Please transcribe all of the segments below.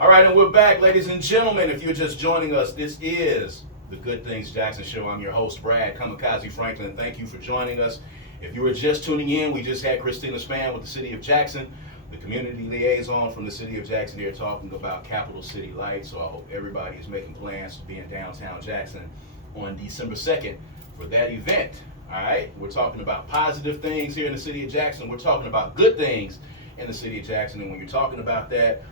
All right, and we're back, ladies and gentlemen. If you're just joining us, this is the Good Things Jackson Show. I'm your host, Brad Kamikaze Franklin. Thank you for joining us. If you were just tuning in, we just had Christina Span with the City of Jackson, the community liaison from the City of Jackson here talking about Capital City Lights. So I hope everybody is making plans to be in downtown Jackson on December 2nd for that event. All right, we're talking about positive things here in the City of Jackson. We're talking about good things in the City of Jackson. And when you're talking about that,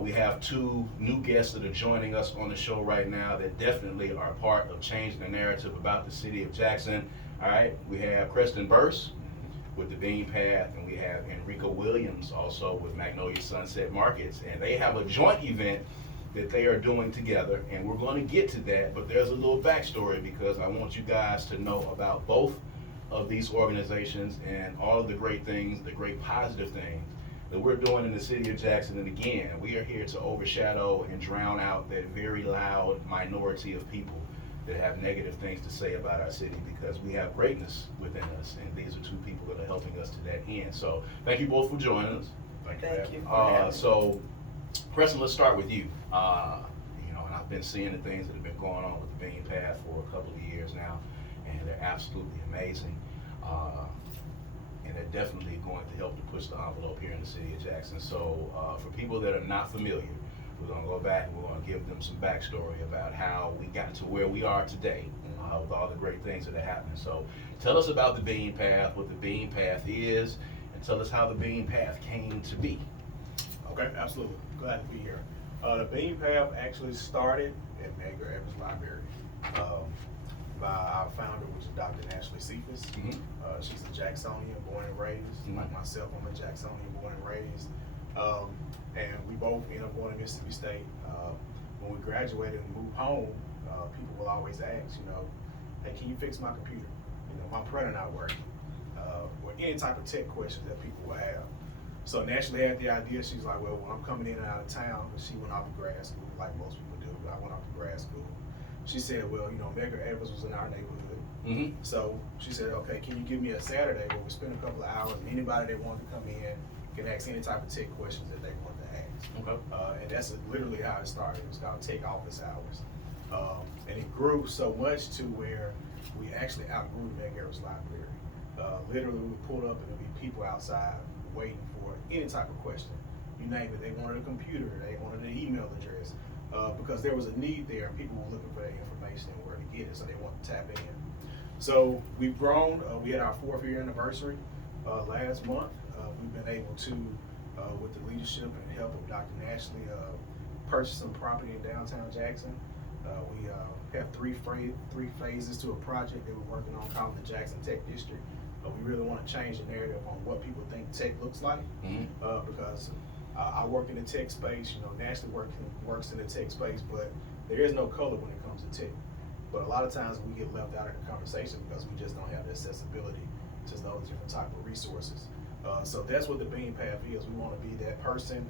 we have two new guests that are joining us on the show right now that definitely are part of changing the narrative about the City of Jackson. All right, we have Creston Burse with the Bean Path, and we have Enrika Williams also with Magnolia Sunset Markets, and they have a joint event that they are doing together, and we're going to get to that, but there's a little backstory because I want you guys to know about both of these organizations and all of the great things, the great positive things that we're doing in the City of Jackson. And again, we are here to overshadow and drown out that very loud minority of people that have negative things to say about our city, because we have greatness within us, and these are two people that are helping us to that end. So thank you both for joining us. Thank you. So Creston, let's start with you. And I've been seeing the things that have been going on with the Bean Path for a couple of years now, and they're absolutely amazing. And they're definitely going to help to push the envelope here in the City of Jackson. So for people that are not familiar, we're going to go back and we're going to give them some backstory about how we got to where we are today, with all the great things that are happening. So tell us about the Bean Path, what the Bean Path is, and tell us how the Bean Path came to be. Okay, absolutely. Glad to be here. The Bean Path actually started at Makerspace Library. Our founder, which is Dr. Ashley Cephas. She's a Jacksonian, born and raised. Like myself, I'm a Jacksonian, born and raised. And we both ended up going to Mississippi State. When we graduated and moved home, people will always ask, hey, can you fix my computer? My printer not working. Or any type of tech questions that people will have. So Ashley had the idea. She's like, well, when I'm coming in and out of town, because she went off to grad school, like most people do. I went off to grad school. She said, well, Makerspace was in our neighborhood. So she said, okay, can you give me a Saturday where we spend a couple of hours and anybody that wanted to come in can ask any type of tech questions that they wanted to ask. And that's literally how it started. It was called Tech Office Hours. And it grew so much to where we actually outgrew Makerspace Library. Literally, we pulled up and there'd be people outside waiting for any type of question. You name it, they wanted a computer, they wanted an email address, because there was a need there and people were looking for that information and where to get it, so they wanted to tap in. So we've grown. We had our 4th year anniversary last month. We've been able to, with the leadership and help of Dr. Ashley, purchase some property in downtown Jackson. We have three phases to a project that we're working on called the Jackson Tech District. We really want to change the narrative on what people think tech looks like, because I work in the tech space. Ashley works in the tech space, but there is no color when it comes to tech. But a lot of times we get left out of the conversation because we just don't have the accessibility to those different type of resources. So that's what the Bean Path is. We want to be that person,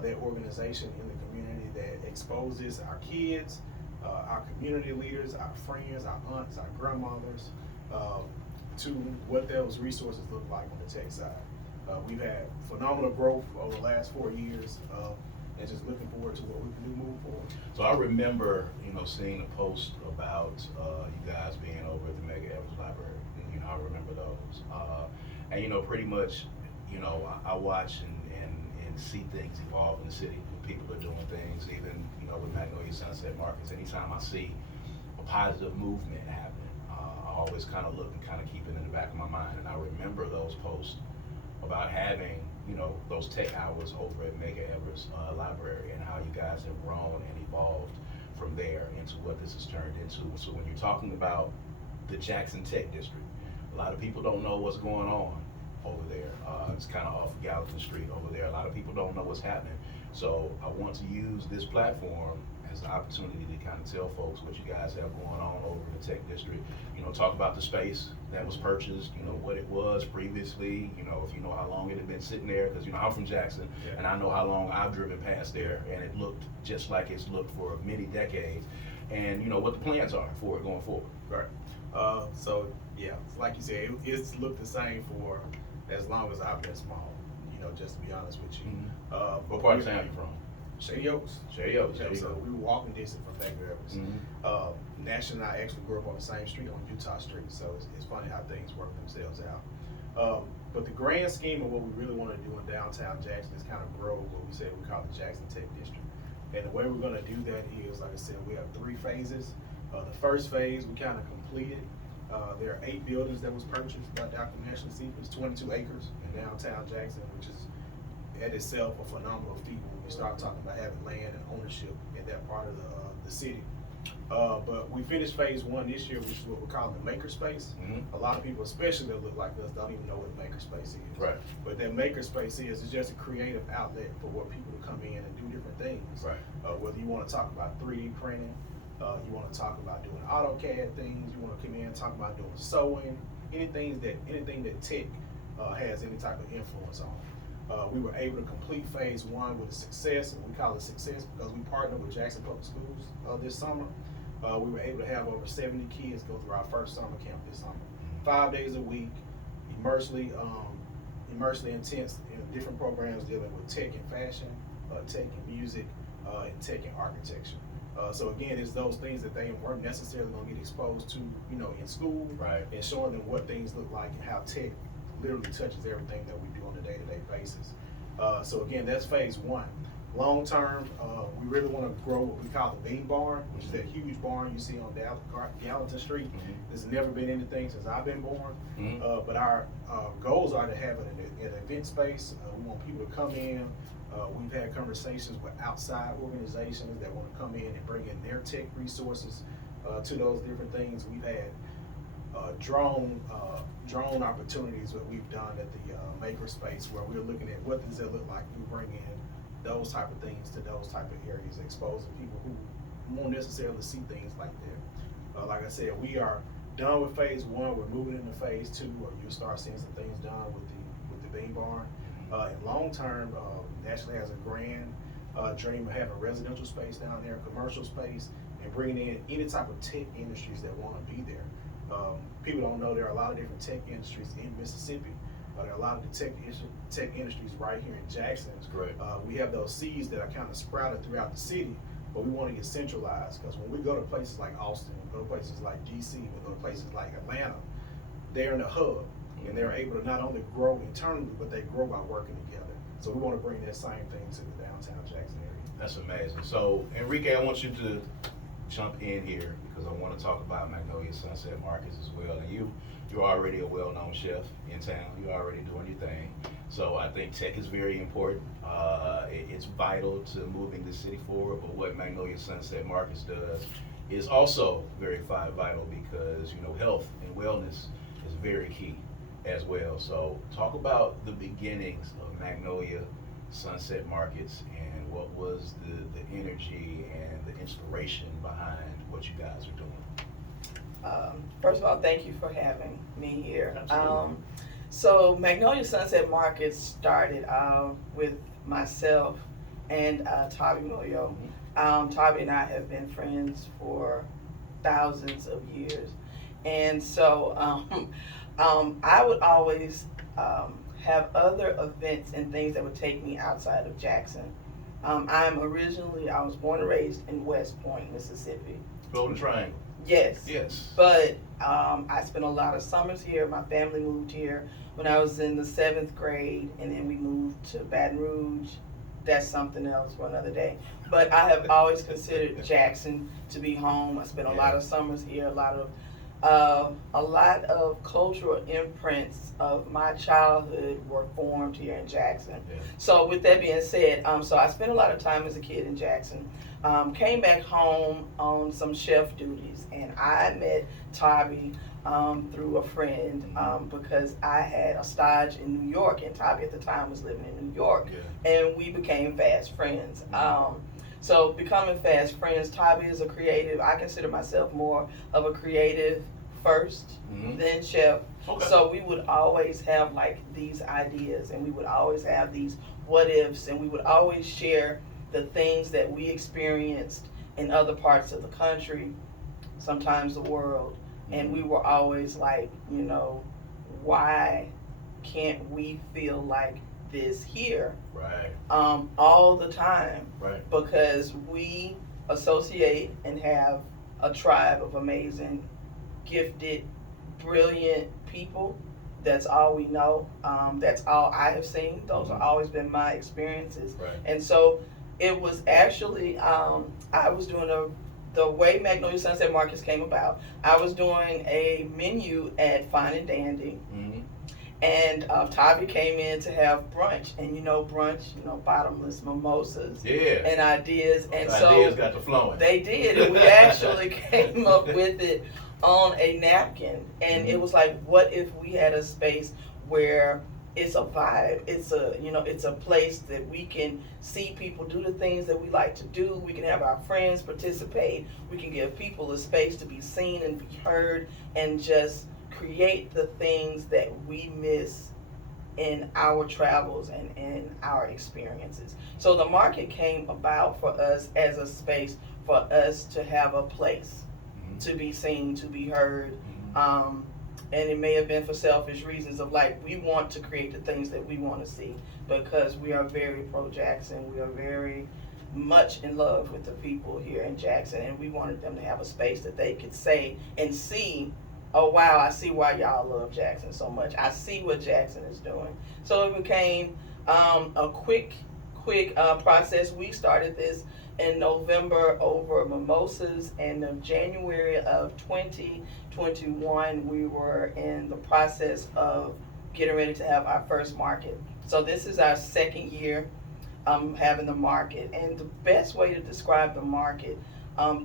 that organization in the community that exposes our kids, our community leaders, our friends, our aunts, our grandmothers, to what those resources look like on the tech side. We've had phenomenal growth over the last 4 years, and just looking forward to what we can do moving forward. So I remember, seeing a post about you guys being over at the Makerspace Library. I remember those. And pretty much, I watch and see things evolve in the city. People are doing things, even, with Magnolia Sunset Markets. Anytime I see a positive movement happening, I always kind of look and kind of keep it in the back of my mind. And I remember those posts about having, those tech hours over at Makerspace Library, and how you guys have grown and evolved from there into what this has turned into. So when you're talking about the Jackson Tech District, a lot of people don't know what's going on over there. It's kind of off of Gallatin Street over there. A lot of people don't know what's happening. So I want to use this platform as an opportunity to kind of tell folks what you guys have going on over in the Tech District. Talk about the space that was purchased, what it was previously, if you know how long it had been sitting there, because, I'm from Jackson, and I know how long I've driven past there, and it looked just like it's looked for many decades, and, what the plans are for it going forward. Right. So, yeah, like you said, it's looked the same for as long as I've been small, just to be honest with you. What part of town are you from? Shady Oaks. Shady Oaks. Yeah, There you so go. we were walking distance from Magnolia. Nash and I actually grew up on the same street on Utah Street, so it's funny how things work themselves out. But the grand scheme of what we really want to do in downtown Jackson is kind of grow what we say we call the Jackson Tech District. And the way we're going to do that is, like I said, we have 3 phases. The first phase we kind of completed. There are 8 buildings that was purchased by Dr. National Seafoods, 22 acres in downtown Jackson, which is at itself a phenomenal feat when we start talking about having land and ownership in that part of the city. But we finished phase 1 this year, which is what we're calling the Makerspace. A lot of people, especially that look like us, don't even know what Makerspace is. Right. But that Makerspace is just a creative outlet for where people to come in and do different things. Right. Whether you want to talk about 3D printing, you want to talk about doing AutoCAD things, you want to come in and talk about doing sewing, anything that tech has any type of influence on. We were able to complete phase 1 with a success, and we call it success because we partnered with Jackson Public Schools this summer. We were able to have over 70 kids go through our first summer camp this summer. 5 days a week, immersely intense in different programs dealing with tech and fashion, tech and music, and tech and architecture. So again, it's those things that they weren't necessarily going to get exposed to, in school, Right. and showing them what things look like and how tech literally touches everything that we do on a day-to-day basis. So again, that's phase 1. Long term, we really want to grow what we call the Bean Barn, which is that huge barn you see on Gallatin Street. There's never been anything since I've been born. But our goals are to have an event space. We want people to come in. We've had conversations with outside organizations that want to come in and bring in their tech resources to those different things. We've had drone opportunities that we've done at the Makerspace, where we're looking at what does it look like we bring in those type of things to those type of areas, exposing people who won't necessarily see things like that. Like I said, we are done with phase 1. We're moving into phase 2, where you'll start seeing some things done with the Bean Barn. And long term, National has a grand dream of having residential space down there, commercial space, and bringing in any type of tech industries that want to be there. People don't know there are a lot of different tech industries in Mississippi. There are a lot of the tech industries right here in Jackson. Correct. We have those seeds that are kind of sprouted throughout the city, but we want to get centralized, because when we go to places like Austin, we go to places like DC, we go to places like Atlanta, they're in the hub, and they're able to not only grow internally, but they grow by working together. So we want to bring that same thing to the downtown Jackson area. That's amazing. So, Enrika, I want you to jump in here because I want to talk about Magnolia Sunset Markets as well. And you're already a well-known chef in town. You're already doing your thing. So I think tech is very important. It's vital to moving the city forward. But what Magnolia Sunset Markets does is also very vital, because health and wellness is very key as well. So talk about the beginnings of Magnolia Sunset Markets and what was the energy and the inspiration behind what you guys are doing. First of all, thank you for having me here. Absolutely. So Magnolia Sunset Market started with myself and Tavi Moyo. Tavi and I have been friends for thousands of years. And so I would always have other events and things that would take me outside of Jackson. I was born and raised in West Point, Mississippi. Golden Triangle. Yes. Yes. But I spent a lot of summers here. My family moved here when I was in the 7th grade, and then we moved to Baton Rouge. That's something else for another day. But I have always considered Jackson to be home. I spent a lot of summers here. A lot of cultural imprints of my childhood were formed here in Jackson. Yeah. So with that being said, so I spent a lot of time as a kid in Jackson. Came back home on some chef duties, and I met Tavi through a friend because I had a stage in New York, and Tavi at the time was living in New York, and we became fast friends. So becoming fast friends, Tavi is a creative. I consider myself more of a creative first, then chef. Okay. So we would always have like these ideas, and we would always have these what ifs, and we would always share the things that we experienced in other parts of the country, sometimes the world. And we were always like, why can't we feel like this here Right. all the time Right. because we associate and have a tribe of amazing, gifted, brilliant people. That's all we know. That's all I have seen. Those have always been my experiences. Right. And so it was actually, I was doing the way Magnolia Sunset Markets came about. I was doing a menu at Fine and Dandy. Mm-hmm. And Tavi came in to have brunch, and brunch, bottomless mimosas Yeah. and ideas, and Ideas so got the flowing. they did, and we actually came up with it on a napkin, and it was like, what if we had a space where it's a vibe, it's a place that we can see people do the things that we like to do, we can have our friends participate, we can give people a space to be seen and be heard, and just create the things that we miss in our travels and in our experiences. So the market came about for us as a space for us to have a place to be seen, to be heard. And it may have been for selfish reasons of like, we want to create the things that we want to see because we are very pro Jackson. We are very much in love with the people here in Jackson, and we wanted them to have a space that they could say and see, oh wow, I see why y'all love Jackson so much. I see what Jackson is doing. So it became a quick process. We started this in November over mimosas, and in January of 2021 we were in the process of getting ready to have our first market. So this is our second year having the market, and the best way to describe the market,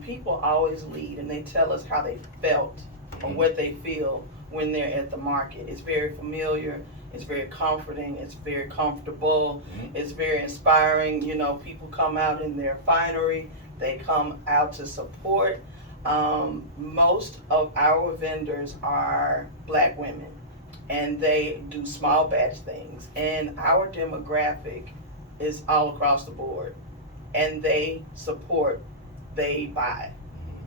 people always lead and they tell us how they felt or what they feel when they're at the market. It's very familiar, it's very comforting, it's very comfortable, it's very inspiring. People come out in their finery, they come out to support. Most of our vendors are Black women, and they do small batch things, and our demographic is all across the board, and they support, they buy,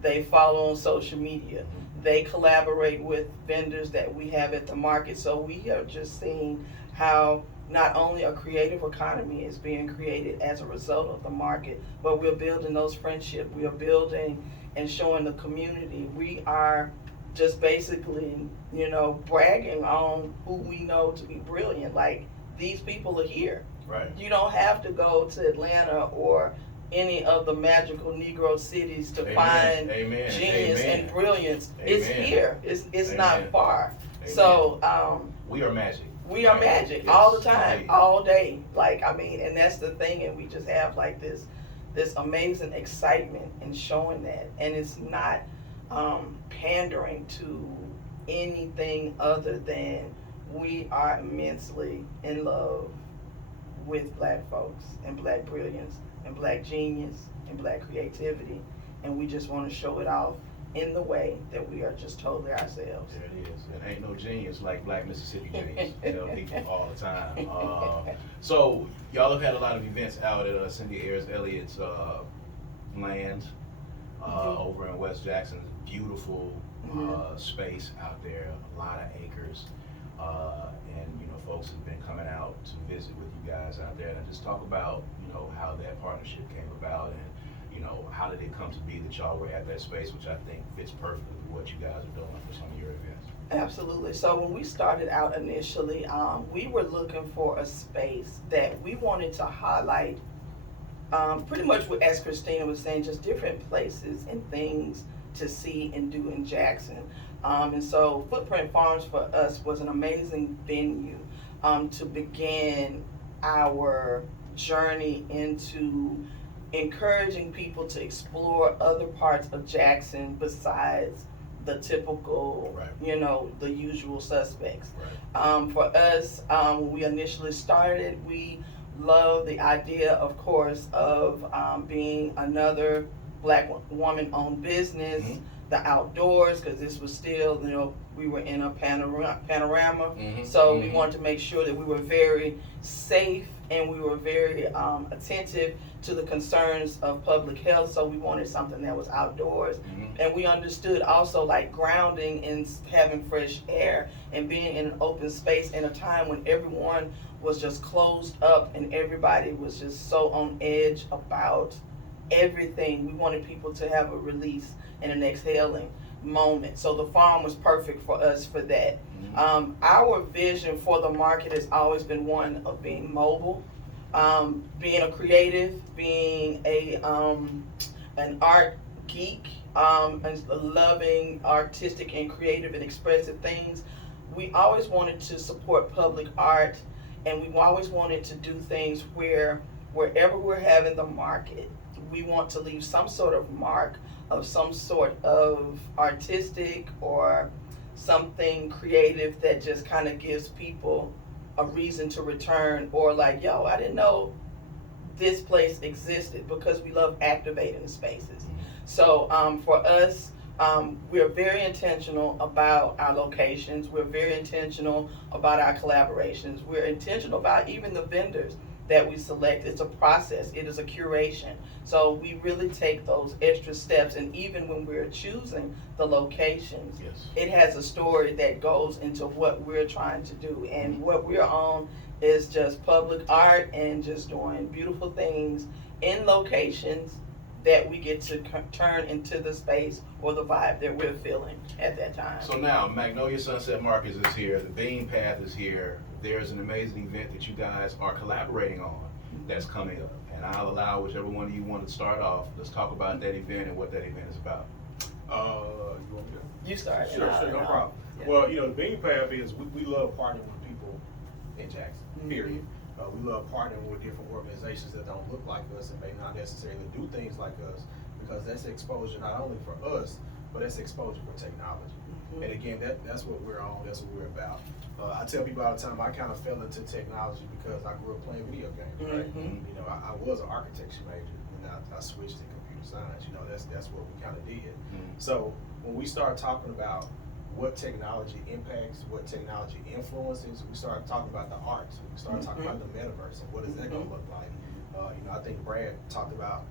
they follow on social media, they collaborate with vendors that we have at the market. So we are just seeing how not only a creative economy is being created as a result of the market, but we're building those friendships, we are building and showing the community. We are just basically, bragging on who we know to be brilliant. Like, these people are here. Right. You don't have to go to Atlanta or any of the magical Negro cities to find genius and brilliance. It's here. It's not far. So we are magic. We are magic all the time, all day. And that's the thing, and we just have like this amazing excitement in showing that, and it's not pandering to anything other than we are immensely in love with Black folks and Black brilliance and Black genius and Black creativity, and we just want to show it off in the way that we are just totally ourselves. There it is. And ain't no genius like Black Mississippi genius. Tell people all the time. So y'all have had a lot of events out at Cindy Ayers Elliott's land over in West Jackson. Beautiful space out there, a lot of acres, and folks have been coming out to visit with you guys out there, and just talk about how that partnership came about, and how did it come to be that y'all were at that space, which I think fits perfectly with what you guys are doing for some of your events. Absolutely. So when we started out initially, we were looking for a space that we wanted to highlight, pretty much what, as Christina was saying, just different places and things to see and do in Jackson. And so Footprint Farms for us was an amazing venue to begin our journey into encouraging people to explore other parts of Jackson besides the typical, the usual suspects. Right. For us, when we initially started, we loved the idea, of course, of being another Black woman-owned business, the outdoors, because this was still, we were in a panorama. So we wanted to make sure that we were very safe and we were very attentive to the concerns of public health. So we wanted something that was outdoors. And we understood also like grounding and having fresh air and being in an open space in a time when everyone was just closed up, and everybody was just so on edge about everything. We wanted people to have a release and an exhaling moment. So the farm was perfect for us for that. Our vision for the market has always been one of being mobile, being a creative, being an art geek, and loving artistic and creative and expressive things. We always wanted to support public art, and we always wanted to do things where wherever we're having the market, we want to leave some sort of mark of some sort of artistic or something creative that just kind of gives people a reason to return, or like, yo, I didn't know this place existed, because we love activating the spaces. So for us, we're very intentional about our locations. We're very intentional about our collaborations. We're intentional about even the vendors that we select. It's a process. It is a curation. So we really take those extra steps, and even when we're choosing the locations, Yes. it has a story that goes into what we're trying to do. And what we're on is just public art and just doing beautiful things in locations that we get to turn into the space or the vibe that we're feeling at that time. So now, Magnolia Sunset Markets is here, the Bean Path is here. There's an amazing event that you guys are collaborating on that's coming up. And I'll allow whichever one of you want to start off. Let's talk about that event and what that event is about. You want me to? You start. Sure, no problem. Yeah. Well, the Bean Path is, we love partnering with people in Jackson, period. We love partnering with different organizations that don't look like us and may not necessarily do things like us, because that's exposure not only for us, but that's exposure for technology. And again, that's what we're on, that's what we're about. I tell people all the time, I kind of fell into technology because I grew up playing video games, right? I was an architecture major, and I switched to computer science. That's what we kind of did. So when we start talking about what technology impacts, what technology influences, we start talking about the arts, we start talking about the metaverse, and what is that going to look like? I think Brad talked about,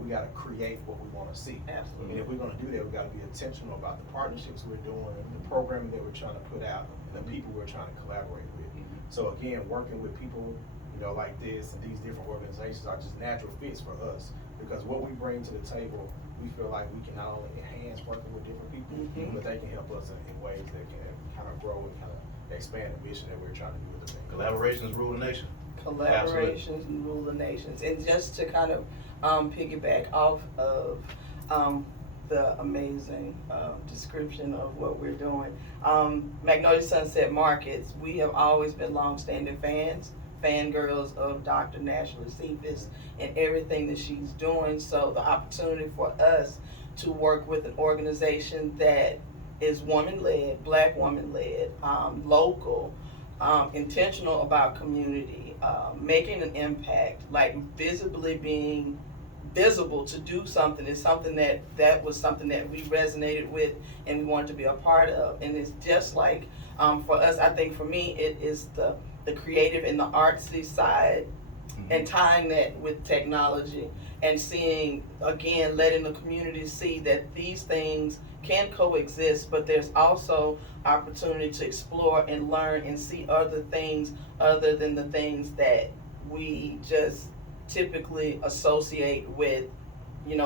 we got to create what we want to see. Absolutely. And if we're going to do that, we got to be intentional about the partnerships we're doing, the programming that we're trying to put out, and the people we're trying to collaborate with. So again, working with people, like this and these different organizations are just natural fits for us, because what we bring to the table, we feel like we can not only enhance working with different people, but they can help us in ways that can kind of grow and kind of expand the mission that we're trying to do with the thing. Collaborations rule the nation. Collaborations and rule the nations. And just to kind of piggyback off of the amazing description of what we're doing, Magnolia Sunset Markets, we have always been long-standing fangirls of Dr. Nashla Cephas and everything that she's doing. So the opportunity for us to work with an organization that is woman-led, black woman-led, local, intentional about community, making an impact, like visibly being visible to do something is something that was something that we resonated with and we wanted to be a part of. And it's just like, for us, I think for me, it is the creative and the artsy side, and tying that with technology and seeing, again, letting the community see that these things can coexist, but there's also opportunity to explore and learn and see other things other than the things that we just typically associate with,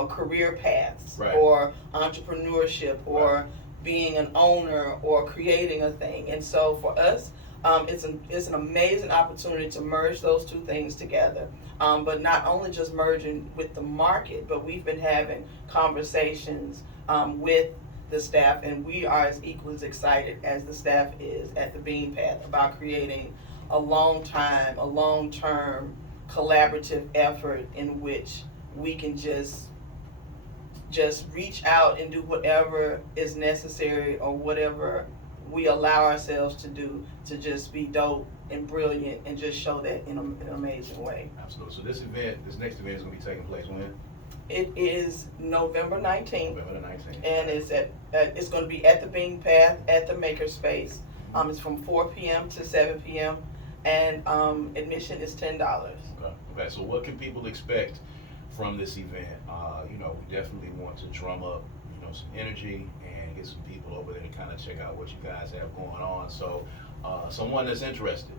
career paths, right, or entrepreneurship, or being an owner or creating a thing. And so for us, it's an amazing opportunity to merge those two things together. But not only just merging with the market, but we've been having conversations with the staff, and we are as equally as excited as the staff is at the Bean Path about creating a long-term collaborative effort in which we can just reach out and do whatever is necessary, or whatever we allow ourselves to do, to just be dope and brilliant and just show that in an amazing way. Absolutely. So this next event is going to be taking place when? It is November 19th. November the 19th. And it's going to be at the Bean Path at the Makerspace. It's from 4 p.m. to 7 p.m. and admission is $10. Okay. So what can people expect from this event? We definitely want to drum up, some energy and get some people over there to kind of check out what you guys have going on. So someone that's interested,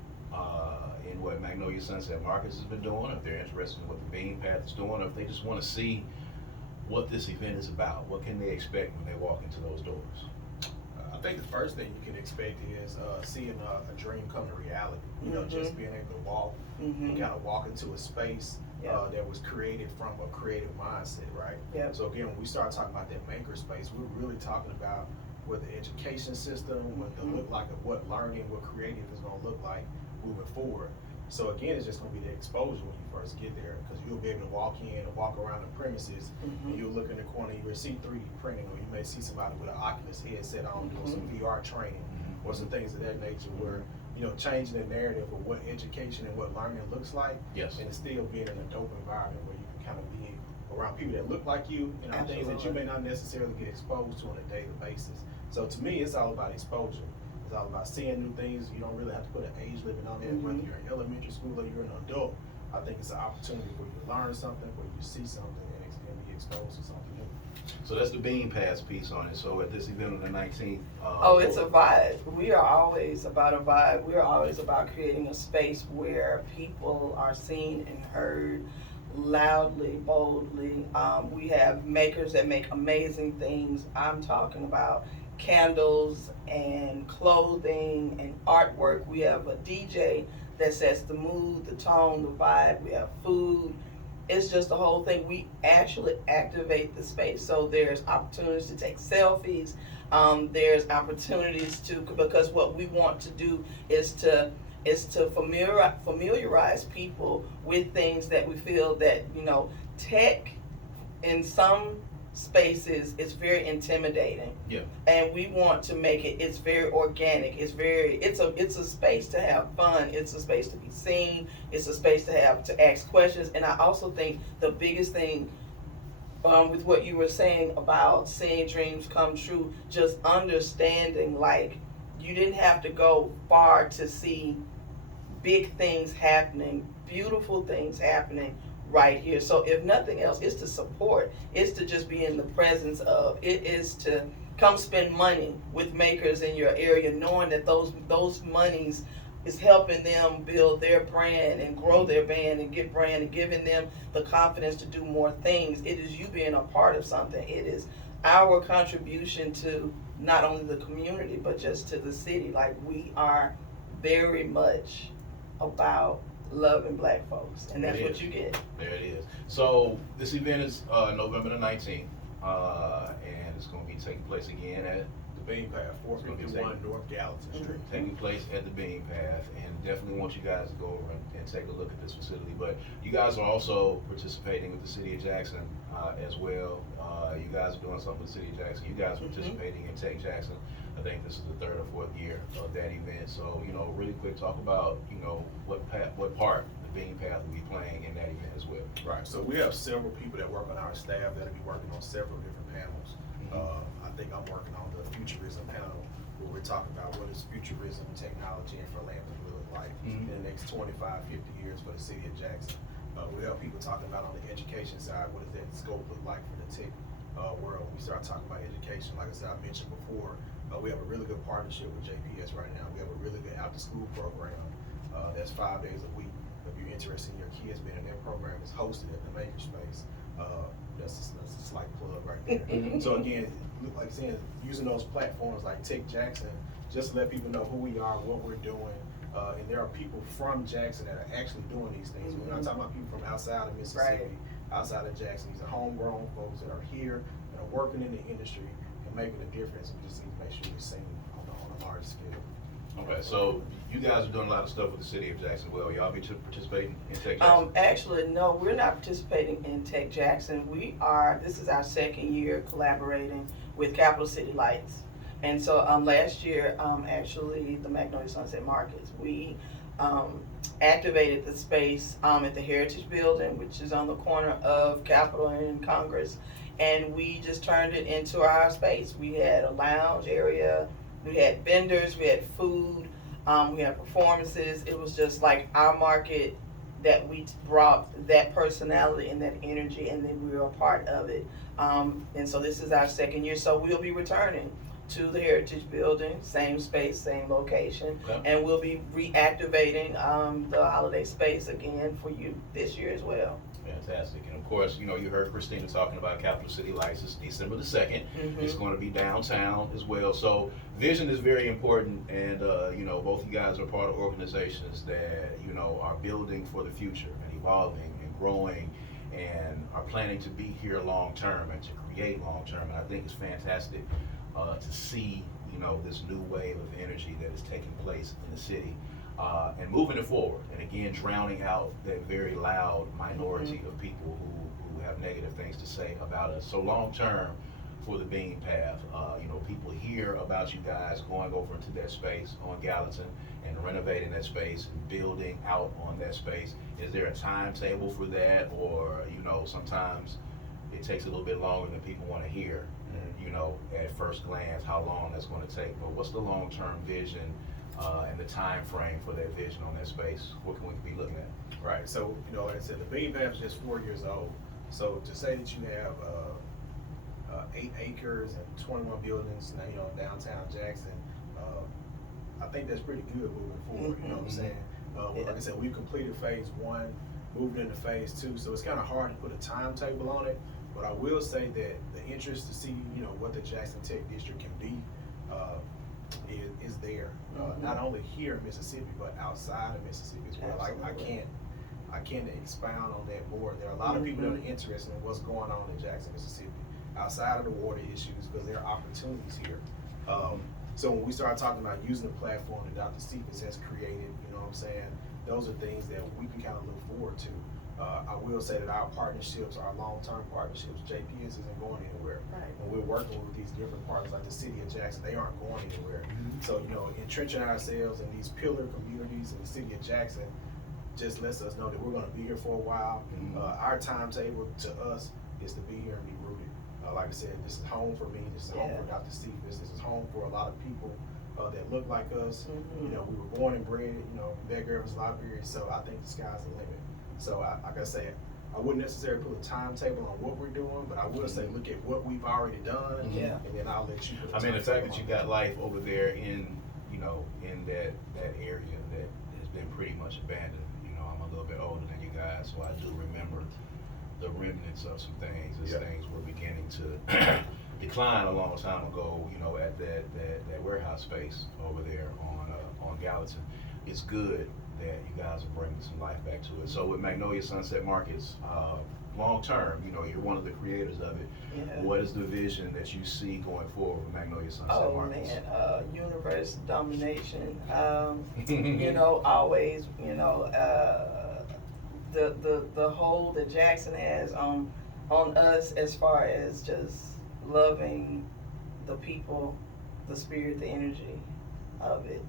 in what Magnolia Sunset Markets has been doing, if they're interested in what the Bean Path is doing, or if they just want to see what this event is about, what can they expect when they walk into those doors? I think the first thing you can expect is seeing a dream come to reality. You know, just being able to walk and kind of walk into a space that was created from a creative mindset, right? Yep. So again, when we start talking about that makerspace, we're really talking about what the education system, what the look like of what learning, what creative is going to look like moving forward. So again, it's just going to be the exposure when you first get there, because you'll be able to walk in and walk around the premises, and you'll look in the corner, you will see 3D printing, or you may see somebody with an Oculus headset on doing some VR training, or some things of that nature, where, you know, changing the narrative of what education and what learning looks like, Yes. and still being in a dope environment where you can kind of be around people that look like you, and things that you may not necessarily get exposed to on a daily basis. So to me, it's all about exposure. It's all about seeing new things. You don't really have to put an age limit on it, whether you're in elementary school or you're an adult. I think it's an opportunity for you to learn something, for you to see something, and be exposed to something new. So that's the Bean Pass piece on it. So at this event on the 19th. It's a vibe. We are always about a vibe. We are always about creating a space where people are seen and heard loudly, boldly. We have makers that make amazing things. I'm talking about candles and clothing and artwork. We have a DJ that sets the mood, the tone, the vibe. We have food. It's just the whole thing. We actually activate the space. So there's opportunities to take selfies. There's opportunities to, because what we want to do is to familiarize people with things that we feel that, you know, tech in some spaces is very intimidating. Yeah. And we want to make it's very organic. It's a space to have fun. It's a space to be seen. It's a space to ask questions. And I also think the biggest thing with what you were saying about seeing dreams come true, just understanding, like, you didn't have to go far to see big things happening, beautiful things happening right here. So if nothing else, it's to support, it's to just be in the presence of, it is to come spend money with makers in your area, knowing that those monies is helping them build their brand and grow their brand and giving them the confidence to do more things. It is you being a part of something. It is our contribution to not only the community, but just to the city. Like, we are very much about loving Black folks, and that's what you get. There it is. So this event is November the 19th, and it's going to be taking place again at The Bean Path, 451 North Gallatin Street. taking place at the Bean Path, and definitely want you guys to go over and take a look at this facility. But you guys are also participating with the City of Jackson as well. You guys are doing something with the City of Jackson. You guys are participating in Tech Jackson. I think this is the 3rd or 4th year of that event. So, you know, really quick, talk about, you know, what part the Bean Path will be playing in that event as well. Right, so we have several people that work on our staff that'll be working on several different panels. I think I'm working on the futurism panel, where we're talking about what is futurism, technology, and philanthropy look like in the next 25, 50 years for the City of Jackson. We have people talking about on the education side, what does that scope look like for the tech world. We start talking about education, like I said, I mentioned before, we have a really good partnership with JPS right now. We have a really good after-school program that's 5 days a week. If you're interested in your kids being in that program, it's hosted at the Makerspace. That's a slight plug right there. So again, like saying, using those platforms like Tech Jackson, just to let people know who we are, what we're doing. And there are people from Jackson that are actually doing these things. We're not talking about people from outside of Mississippi, outside of Jackson. These are homegrown folks that are here, that are working in the industry and making a difference. We just need to make sure we're seen on a large scale. Okay, so you guys are doing a lot of stuff with the City of Jackson. Well, y'all be participating in Tech Jackson? Actually, no, we're not participating in Tech Jackson. This is our 2nd year collaborating with Capital City Lights. And so last year, actually, the Magnolia Sunset Markets, we activated the space at the Heritage Building, which is on the corner of Capitol and Congress, and we just turned it into our space. We had a lounge area, we had vendors, we had food, we had performances. It was just like our market, that we brought that personality and that energy, and then we were a part of it. And so this is our 2nd year, so we'll be returning to the Heritage Building, same space, same location. Okay. And we'll be reactivating the holiday space again for you this year as well. Fantastic. And of course, you heard Christina talking about Capital City Lights. It's December the 2nd. Mhm. It's going to be downtown as well. So vision is very important. And, both you guys are part of organizations that, are building for the future and evolving and growing and are planning to be here long term and to create long term. And I think it's fantastic to see, this new wave of energy that is taking place in the city. And moving it forward, and again, drowning out that very loud minority of people who have negative things to say about us. So long term, for the Bean Path, people hear about you guys going over into that space on Gallatin and renovating that space and building out on that space. Is there a timetable for that, or sometimes it takes a little bit longer than people want to hear? At first glance, how long that's going to take. But what's the long term vision? And the time frame for that vision on that space? What can we be looking at? Right. So, like I said, the Bean Path is just 4 years old. So to say that you have 8 acres and 21 buildings, downtown Jackson, I think that's pretty good moving forward. You know what I'm saying? Like I said, we've completed phase 1, moving into phase 2. So it's kind of hard to put a timetable on it. But I will say that the interest to see, what the Jackson Tech District can be, is there, not only here in Mississippi, but outside of Mississippi as well. I can't expound on that more. There are a lot of people that are interested in what's going on in Jackson, Mississippi, outside of the water issues, because there are opportunities here. So when we start talking about using the platform that Dr. Stephens has created, those are things that we can kind of look forward to. I will say that our partnerships, our long-term partnerships, JPS isn't going anywhere. Right. When we're working with these different partners like the city of Jackson, they aren't going anywhere. So, entrenching ourselves in these pillar communities in the city of Jackson just lets us know that we're going to be here for a while. Our timetable to us is to be here and be rooted. Like I said, this is home for me. This is home for Dr. Stephens. This is home for a lot of people that look like us. We were born and bred, Bear Griffin's Library. So I think the sky's the limit. So like I said, I wouldn't necessarily put a timetable on what we're doing, but I will say look at what we've already done, and then I'll let you. The fact that you got life over there in that area that has been pretty much abandoned. I'm a little bit older than you guys, so I do remember the remnants of some things as things were beginning to decline a long time ago. At that warehouse space over there on Gallatin. It's good that you guys are bringing some life back to it. So with Magnolia Sunset Markets, long term, you're one of the creators of it. Yeah. What is the vision that you see going forward with Magnolia Sunset Markets? Oh man, universe domination. Always, the hold that Jackson has on us as far as just loving the people, the spirit, the energy of it.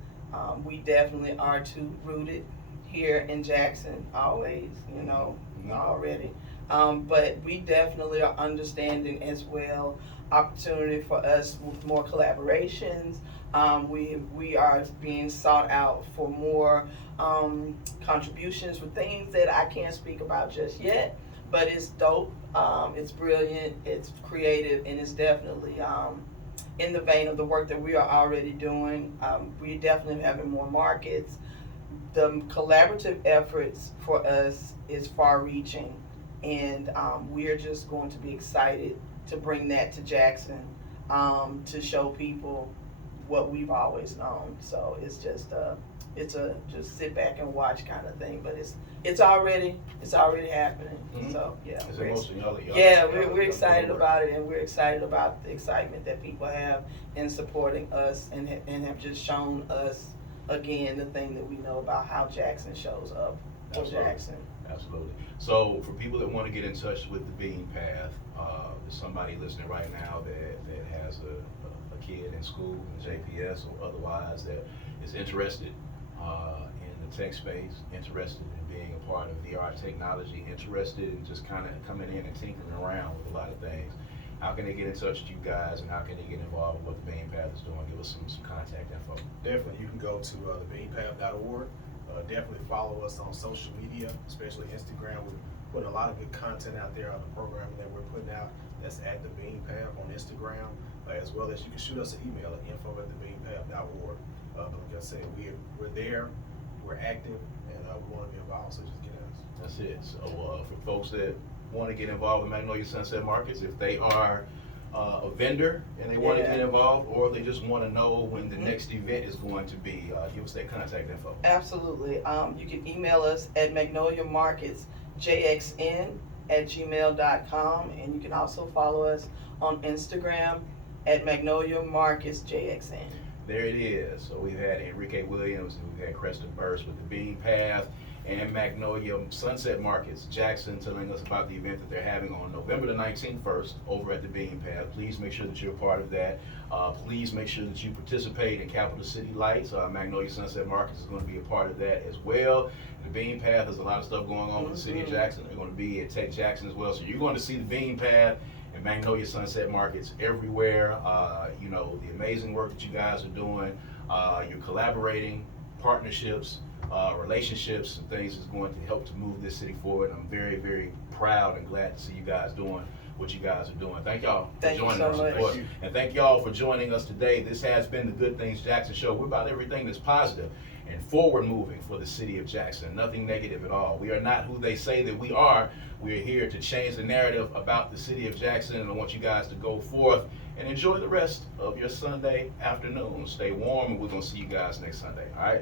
We definitely are too rooted here in Jackson, always, already. But we definitely are understanding as well opportunity for us with more collaborations. We are being sought out for more contributions for things that I can't speak about just yet, but it's dope, it's brilliant, it's creative, and it's definitely in the vein of the work that we are already doing. We definitely having more markets. The collaborative efforts for us is far-reaching, and we're just going to be excited to bring that to Jackson, to show people what we've always known. So it's just just sit back and watch kind of thing, but it's already happening. So yeah, we're excited about it, and we're excited about the excitement that people have in supporting us, and have just shown us again the thing that we know about how Jackson shows up for Jackson. Absolutely. So for people that want to get in touch with the Bean Path, there's somebody listening right now that has a kid in school in JPS or otherwise that is interested in the tech space, interested in being a part of VR technology, interested in just kind of coming in and tinkering around with a lot of things. How can they get in touch with you guys, and how can they get involved with what the Bean Path is doing? Give us some contact info. Definitely, you can go to thebeanpath.org. Definitely follow us on social media, especially Instagram. putting a lot of good content out there on the programming that we're putting out. That's at the Bean Path on Instagram, as well as you can shoot us an email at info@thebeanpath.org. But like I said, we're there, we're active, and we want to be involved. So just get us. That's it. So for folks that want to get involved in Magnolia Sunset Markets, if they are a vendor and they want to get involved, or they just want to know when the next event is going to be, give us that contact info. Absolutely. You can email us at magnoliamarketsjxn@gmail.com, and you can also follow us on Instagram at magnoliamarketsjxn. There it is. So we've had Enrika Williams, and we've had Creston Burse with the Bean Path, and Magnolia Sunset Markets Jackson telling us about the event that they're having on November the 19th over at the Bean Path. Please make sure that you're a part of that. Please make sure that you participate in Capital City Lights. Magnolia Sunset Markets is going to be a part of that as well. The Bean Path, there's a lot of stuff going on with the city of Jackson. They're going to be at Tech Jackson as well. So you're going to see the Bean Path and Magnolia Sunset Markets everywhere. You know, the amazing work that you guys are doing. You're collaborating, partnerships, relationships and things is going to help to move this city forward. I'm very, very proud and glad to see you guys doing what you guys are doing. Thank y'all for joining us, of course. And thank y'all for joining us today. This has been the Good Things Jackson Show. We're about everything that's positive and forward moving for the city of Jackson. Nothing negative at all. We are not who they say that we are. We're here to change the narrative about the city of Jackson, and I want you guys to go forth and enjoy the rest of your Sunday afternoon. Stay warm, and we're going to see you guys next Sunday. All right?